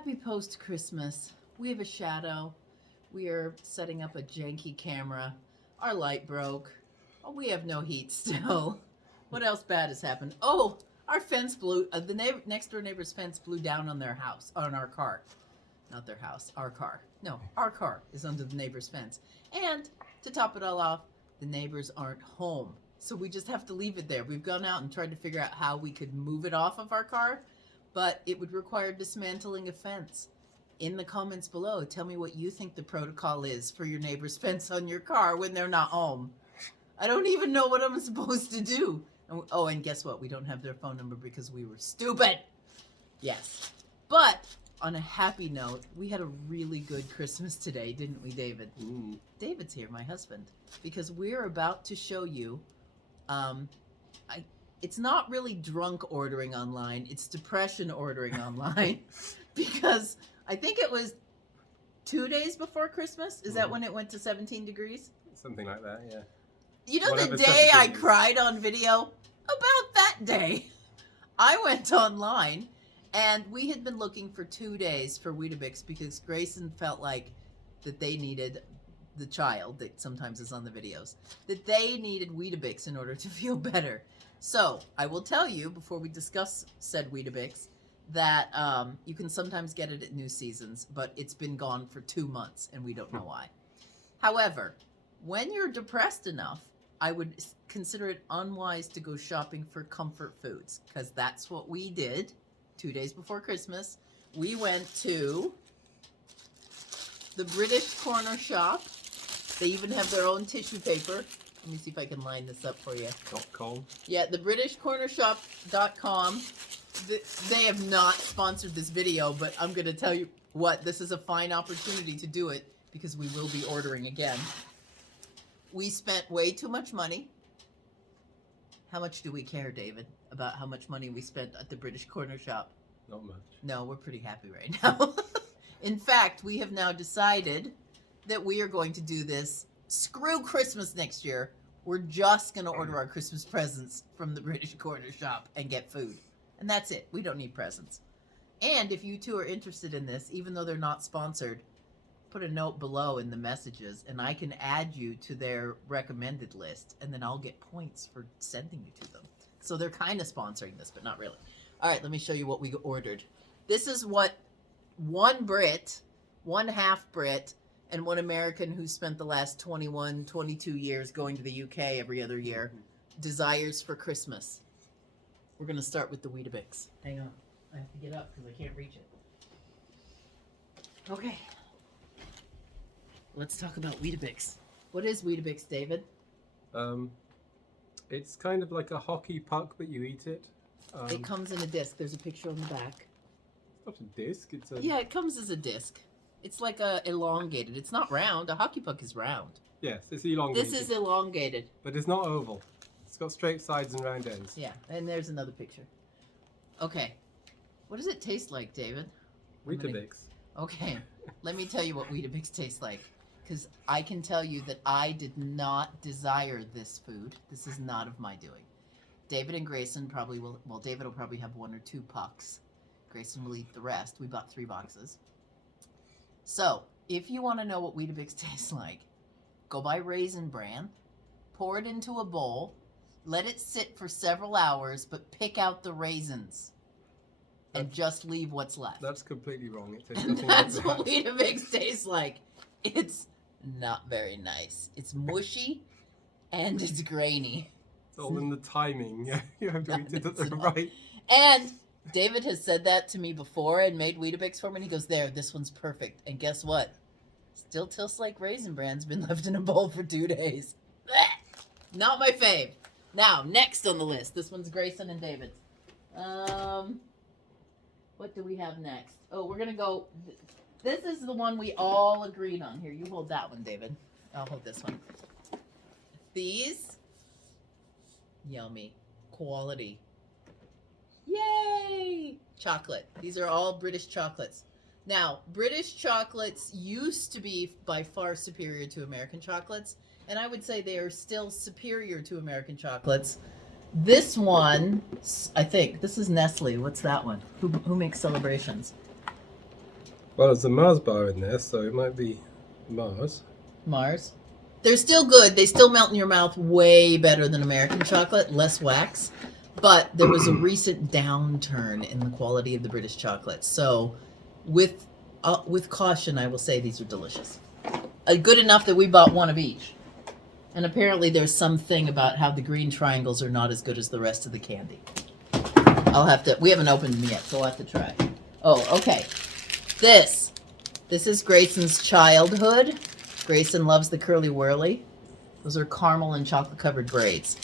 Happy post-Christmas. We have a shadow. We are setting up a janky camera. Our light broke. Oh, we have no heat still. What else bad has happened? Oh, our fence blew. The next door neighbor's fence blew down on their house, on our car. Not their house, our car. No, our car is under the neighbor's fence. And to top it all off, the neighbors aren't home. So we just have to leave it there. We've gone out and tried to figure out how we could move it off of our car, but it would require dismantling a fence. In the comments below, tell me what you think the protocol is for your neighbor's fence on your car when they're not home. I don't even know what I'm supposed to do. Oh, and guess what? We don't have their phone number because we were stupid. Yes. But on a happy note, we had a really good Christmas today, didn't we, David? Ooh. David's here, my husband, because we're about to show you. It's not really drunk ordering online. It's depression ordering online, because I think it was 2 days before Christmas. Is that when it went to 17 degrees? Something like that, yeah. You know, Whatever the day I 17 is. cried on video? About that day. I went online, and we had been looking for 2 days for Wheatabix because Grayson felt like that they needed, the child that sometimes is on the videos, that they needed Wheatabix in order to feel better. So I will tell you, before we discuss said Wheatabix, that you can sometimes get it at New Seasons, but it's been gone for 2 months, and we don't know why. However, when you're depressed enough, I would consider it unwise to go shopping for comfort foods, because that's what we did 2 days before Christmas. We went to the British Corner Shop. They even have their own tissue paper. Let me see if I can line this up for you. .com. Yeah, the BritishCornerShop.com. They have not sponsored this video, but I'm going to tell you what, this is a fine opportunity to do it because we will be ordering again. We spent way too much money. How much do we care, David, about how much money we spent at the British Corner Shop? Not much. No, we're pretty happy right now. In fact, we have now decided that we are going to do this. Screw Christmas next year. We're just going to order our Christmas presents from the British Corner Shop and get food. And that's it. We don't need presents. And if you two are interested in this, even though they're not sponsored, put a note below in the messages and I can add you to their recommended list, and then I'll get points for sending you to them. So they're kind of sponsoring this, but not really. All right, let me show you what we ordered. This is what one Brit, one half Brit, and one American who spent the last 21, 22 years going to the UK every other year desires for Christmas. We're going to start with the Wheatabix. Hang on. I have to get up because I can't reach it. Okay. Let's talk about Wheatabix. What is Wheatabix, David? It's kind of like a hockey puck, but you eat it. It comes in a disc. There's a picture on the back. It's not a disc. It's a... Yeah, it comes as a disc. It's like a elongated. It's not round. A hockey puck is round. Yes, it's elongated. This is elongated. But it's not oval. It's got straight sides and round ends. Yeah, and there's another picture. Okay. What does it taste like, David? Wheatabix. Okay. Let me tell you what Wheatabix tastes like. Because I can tell you that I did not desire this food. This is not of my doing. David and Grayson probably will, well, David will probably have 1 or 2 pucks. Grayson will eat the rest. We bought 3 boxes. So, if you want to know what Wheatabix tastes like, go buy Raisin Bran, pour it into a bowl, let it sit for several hours, but pick out the raisins and just leave what's left. That's completely wrong. It tastes And nothing that's like what that. Wheatabix tastes like. It's not very nice. It's mushy and it's grainy. It's all in the timing. You have to eat it at the It's not. right... And David has said that to me before and made Wheatabix for me. And he goes, there, this one's perfect. And guess what? Still tastes like Raisin Bran's been left in a bowl for 2 days. Blech! Not my fave. Now, next on the list. This one's Grayson and David's. What do we have next? Oh, we're going to go... This is the one we all agreed on. Here, you hold that one, David. I'll hold this one. These... Yummy. Quality. Yay! Chocolate. These are all British chocolates. Now, British chocolates used to be by far superior to American chocolates, and I would say they are still superior to American chocolates. This one, I think, this is Nestle. What's that one? Who makes Celebrations? Well, there's a Mars bar in there, so it might be Mars. Mars. They're still good. They still melt in your mouth way better than American chocolate, less wax. But there was a recent downturn in the quality of the British chocolate. So, with caution, I will say these are delicious. Good enough that we bought one of each. And apparently, there's something about how the green triangles are not as good as the rest of the candy. I'll have to. We haven't opened them yet, so I'll have to try. Oh, okay. This is Grayson's childhood. Grayson loves the curly whirly. Those are caramel and chocolate covered braids.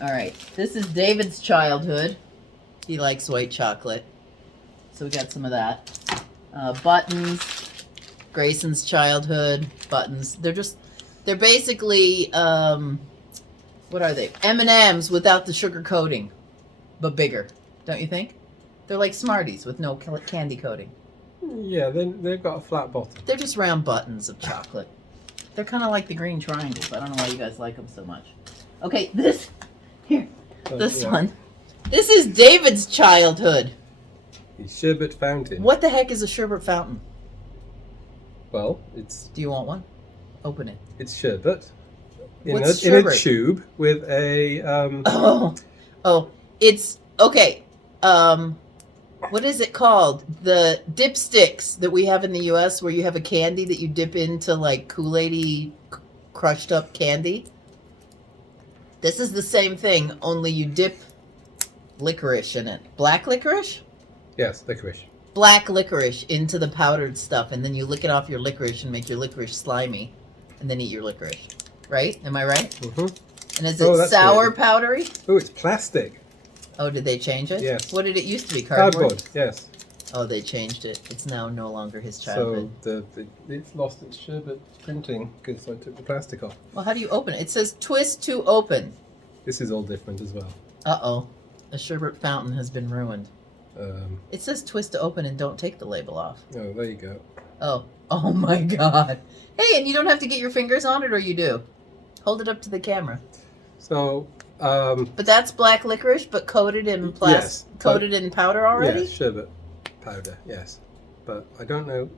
All right, this is David's childhood. He likes white chocolate. So we got some of that. Buttons, Grayson's childhood, buttons. They're basically, what are they? M&Ms without the sugar coating, but bigger, don't you think? They're like Smarties with no candy coating. Yeah, they've got a flat bottom. They're just round buttons of chocolate. They're kind of like the green triangles. I don't know why you guys like them so much. Okay, this one. This is David's childhood. The sherbet fountain. What the heck is a sherbet fountain? Well, Do you want one? Open it. it's sherbet in What's a sherbet? tube with a It's okay. What is it called? The dipsticks that we have in the U.S. where you have a candy that you dip into like Kool-Aid-y crushed up candy. This is the same thing, only you dip licorice in it. Black licorice? yes, licorice. Black licorice into the powdered stuff, and then you lick it off your licorice and make your licorice slimy, and then eat your licorice. Right? Am I right? Mm-hmm. And is it sour weird. powdery? Oh, it's plastic. Oh, did they change it? Yes. What did it used to be? Cardboard? Yes. Oh, they changed it. It's now no longer his childhood. So it's lost its sherbet printing because I took the plastic off. Well, how do you open it? It says twist to open. This is all different as well. Uh-oh. A sherbet fountain has been ruined. Um, It says twist to open and don't take the label off. oh, there you go. Oh. Oh my god. Hey, and you don't have to get your fingers on it, or you do? Hold it up to the camera. So, But that's black licorice, but coated in Yes, coated in powder already? yes, sherbet powder, yes. But I don't know.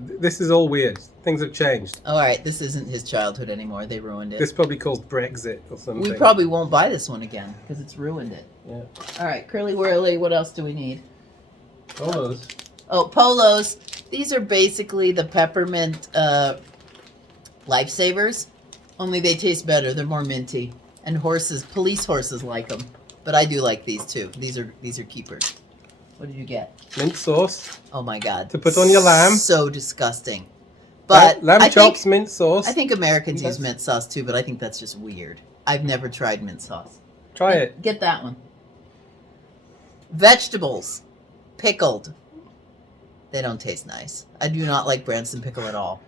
This is all weird. Things have changed. All right, this isn't his childhood anymore. They ruined it. This probably caused Brexit or something. We probably won't buy this one again because it's ruined it. Yeah. All right, curly whirly. What else do we need? Polos. Oh, polos. These are basically the peppermint lifesavers, only they taste better. They're more minty. And police horses like them. But I do like these too. These are keepers. What did you get? Mint sauce. Oh my god. To put on your lamb. So disgusting. But lamb I chops, think, mint sauce. I think Americans Yes. use mint sauce too, but I think that's just weird. I've never tried mint sauce. Try it. Get that one. Vegetables. Pickled. They don't taste nice. I do not like Branston Pickle at all.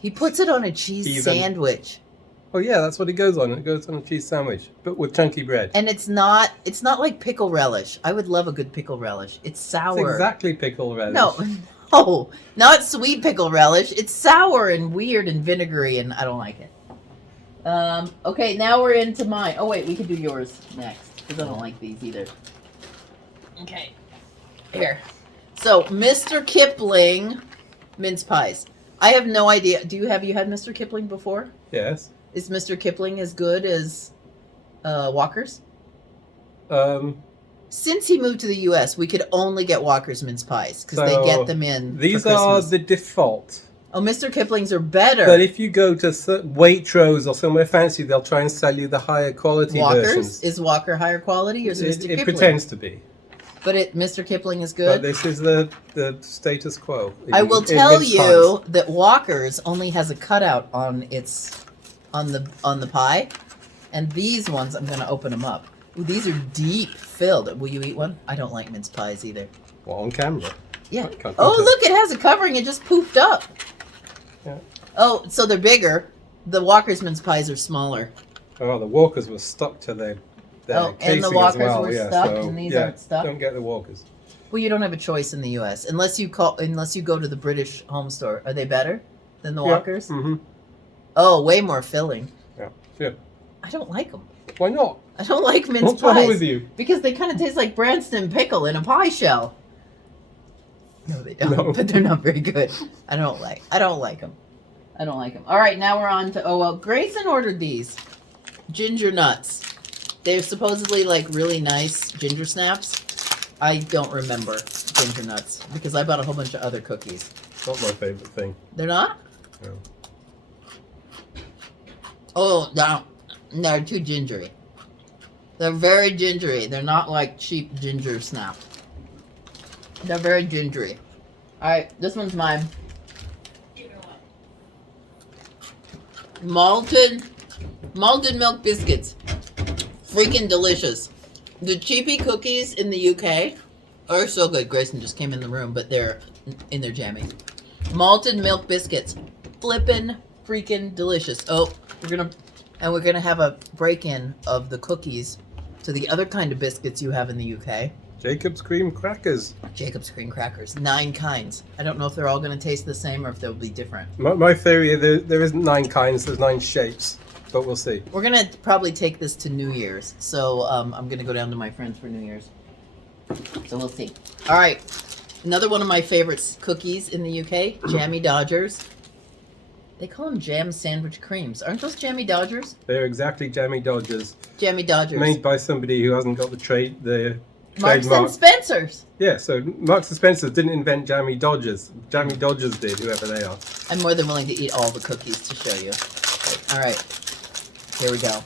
He puts it on a cheese sandwich. Oh yeah, that's what it goes on. It goes on a cheese sandwich, but with chunky bread. And it's not like pickle relish. I would love a good pickle relish. It's sour. It's exactly pickle relish. No, not sweet pickle relish. It's sour and weird and vinegary, and I don't like it. Okay, now we're into mine. Oh wait, we could do yours next because I don't like these either. Okay, here. So Mr. Kipling mince pies. I have no idea. Have you had Mr. Kipling before? Yes. Is Mr. Kipling as good as Walker's? Since he moved to the U.S., we could only get Walker's mince pies because they get them in. These for are Christmas. the default. Oh, Mr. Kipling's are better. But if you go to Waitrose or somewhere fancy, they'll try and sell you the higher quality Walker's? versions. Is Walker higher quality or is Mr. Kipling? It pretends to be. But Mr. Kipling is But good? this is the status quo. I will tell you that Walker's only has a cutout on the pie, and these ones, I'm going to open them up. Ooh, these are deep filled. Will you eat one? I don't like mince pies either. Well, on camera. Yeah. Can't Oh, eat it. look, it has a covering. It just poofed up. Yeah. Oh, so they're bigger. The Walker's mince pies are smaller. Oh, the Walkers were stuck to their Oh, casing and the as Walkers well. were Yeah, stuck, so, and these yeah, aren't stuck? Don't get the Walkers. Well, you don't have a choice in the U.S. unless you go to the British home store. Are they better than the Walkers? Mm-hmm. Oh, way more filling. Yeah. I don't like them. Why not? I don't like mince What's wrong pies with you? because they kind of taste like Branston Pickle in a pie shell. No, they don't. No. But they're not very good. I don't like them. All right, now we're on to Grayson ordered these ginger nuts. They're supposedly like really nice ginger snaps. I don't remember ginger nuts because I bought a whole bunch of other cookies. Not my favorite thing. They're not? No. Oh, no. They're too gingery. They're very gingery. They're not like cheap ginger snap. They're very gingery. All right, this one's mine. Malted milk biscuits. Freaking delicious. The cheapy cookies in the UK are so good. Grayson just came in the room, but they're in their jammy. Malted milk biscuits. Flippin' freaking delicious. Oh, we're gonna have a break-in of the cookies to the other kind of biscuits you have in the UK. Jacob's cream crackers. Jacob's cream crackers. 9 kinds. I don't know if they're all going to taste the same or if they'll be different. My theory, there isn't 9 kinds, there's 9 shapes. But we'll see. We're going to probably take this to New Year's. So I'm going to go down to my friends for New Year's. So we'll see. All right. Another one of my favorite cookies in the UK, Jammy Dodgers. They call them jam sandwich creams. Aren't those Jammy Dodgers? They're exactly Jammy Dodgers. Jammy Dodgers. Made by somebody who hasn't got the trademark. Marks and Spencer's. Yeah, so Marks and Spencer didn't invent Jammy Dodgers. Jammy Dodgers did, whoever they are. I'm more than willing to eat all the cookies to show you. All right. Here we go.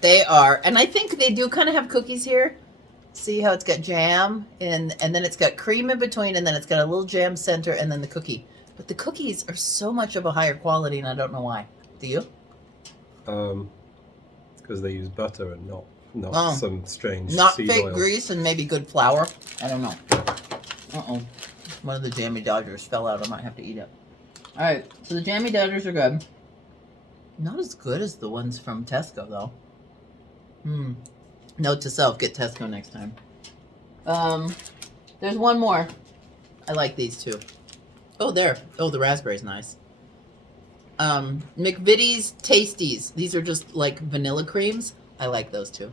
They are, and I think they do kind of have cookies here. See how it's got jam, and then it's got cream in between, and then it's got a little jam center, and then the cookie. But the cookies are so much of a higher quality, and I don't know why. Do you? It's because they use butter and not some strange not seed fake oil. grease and maybe good flour. I don't know. One of the Jammy Dodgers fell out. I might have to eat it. All right, so the Jammy Dodgers are good. Not as good as the ones from Tesco, though. Note to self: get Tesco next time. There's one more. I like these two. Oh, there. Oh, the raspberry's nice. McVitie's Tasties. These are just like vanilla creams. I like those too.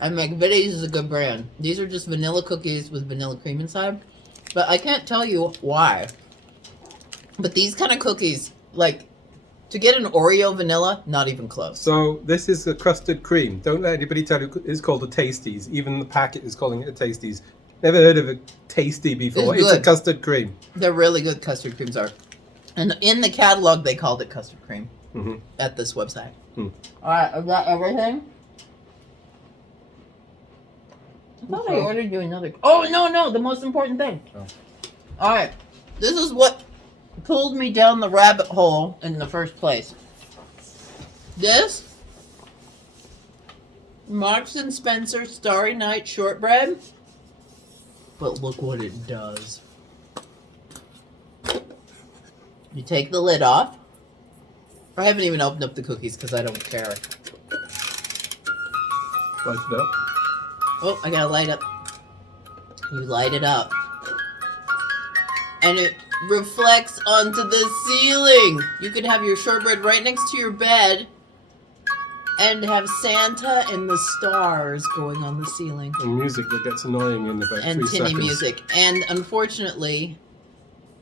And McVitie's is a good brand. These are just vanilla cookies with vanilla cream inside. But I can't tell you why. But these kind of cookies, like, to get an Oreo vanilla, not even close. So this is a custard cream. Don't let anybody tell you it's called a Tasties. Even the packet is calling it a Tasties. Never heard of a Tasty before. It's a custard cream. They're really good, custard creams are. And in the catalog, they called it custard cream at this website. All right, is that everything? I thought I ordered you another. Oh, no, the most important thing. Oh. All right, this is what pulled me down the rabbit hole in the first place. This Marks and Spencer Starry Night Shortbread. But look what it does. You take the lid off. I haven't even opened up the cookies because I don't care. Light it up. Oh, I gotta light up. You light it up. And it reflects onto the ceiling. You can have your shortbread right next to your bed and have Santa and the stars going on the ceiling. And music that gets annoying in about 3 seconds. And tinny music. And unfortunately,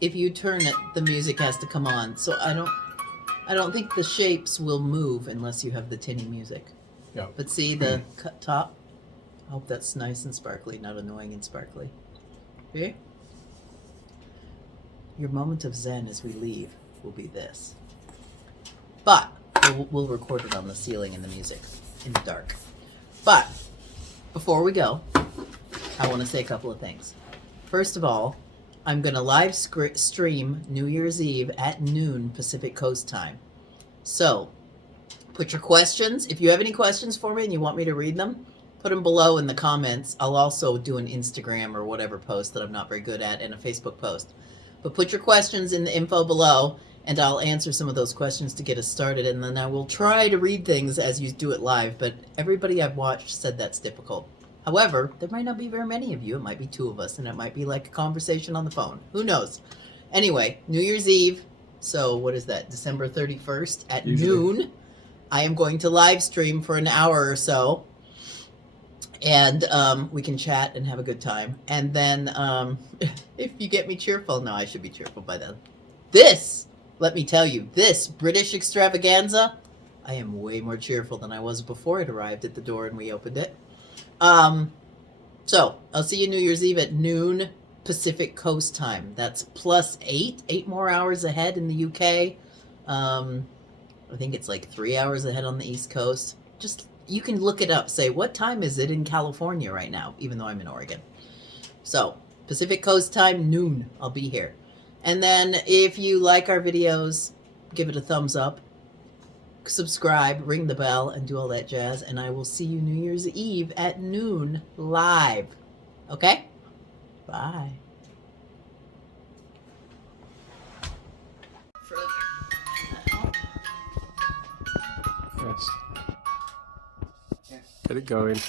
if you turn it, the music has to come on. So I don't think the shapes will move unless you have the tinny music. Yeah. But see the top? I hope that's nice and sparkly, not annoying and sparkly. Okay? Your moment of zen as we leave will be this. But we'll record it on the ceiling and the music in the dark. But before we go, I want to say a couple of things. First of all, I'm going to live stream New Year's Eve at noon Pacific Coast time. So put your questions. If you have any questions for me and you want me to read them, put them below in the comments. I'll also do an Instagram or whatever post that I'm not very good at and a Facebook post. But put your questions in the info below, and I'll answer some of those questions to get us started. And then I will try to read things as you do it live. But everybody I've watched said that's difficult. However, there might not be very many of you. It might be 2 of us, and it might be like a conversation on the phone. Who knows? Anyway, New Year's Eve. So what is that? December 31st at noon. I am going to live stream for an hour or so. and we can chat and have a good time. And then if you get me cheerful, no, I should be cheerful by then. This, let me tell you, this British extravaganza, I am way more cheerful than I was before it arrived at the door and we opened it. So I'll see you New Year's Eve at noon Pacific Coast time. That's +8 more hours ahead in the UK. I think it's like 3 hours ahead on the East Coast. Just, you can look it up. Say, what time is it in California right now? Even though I'm in Oregon. So, Pacific Coast time, noon. I'll be here. And then, if you like our videos, give it a thumbs up. Subscribe, ring the bell, and do all that jazz. And I will see you New Year's Eve at noon live. Okay? Bye. Yes. Get it going.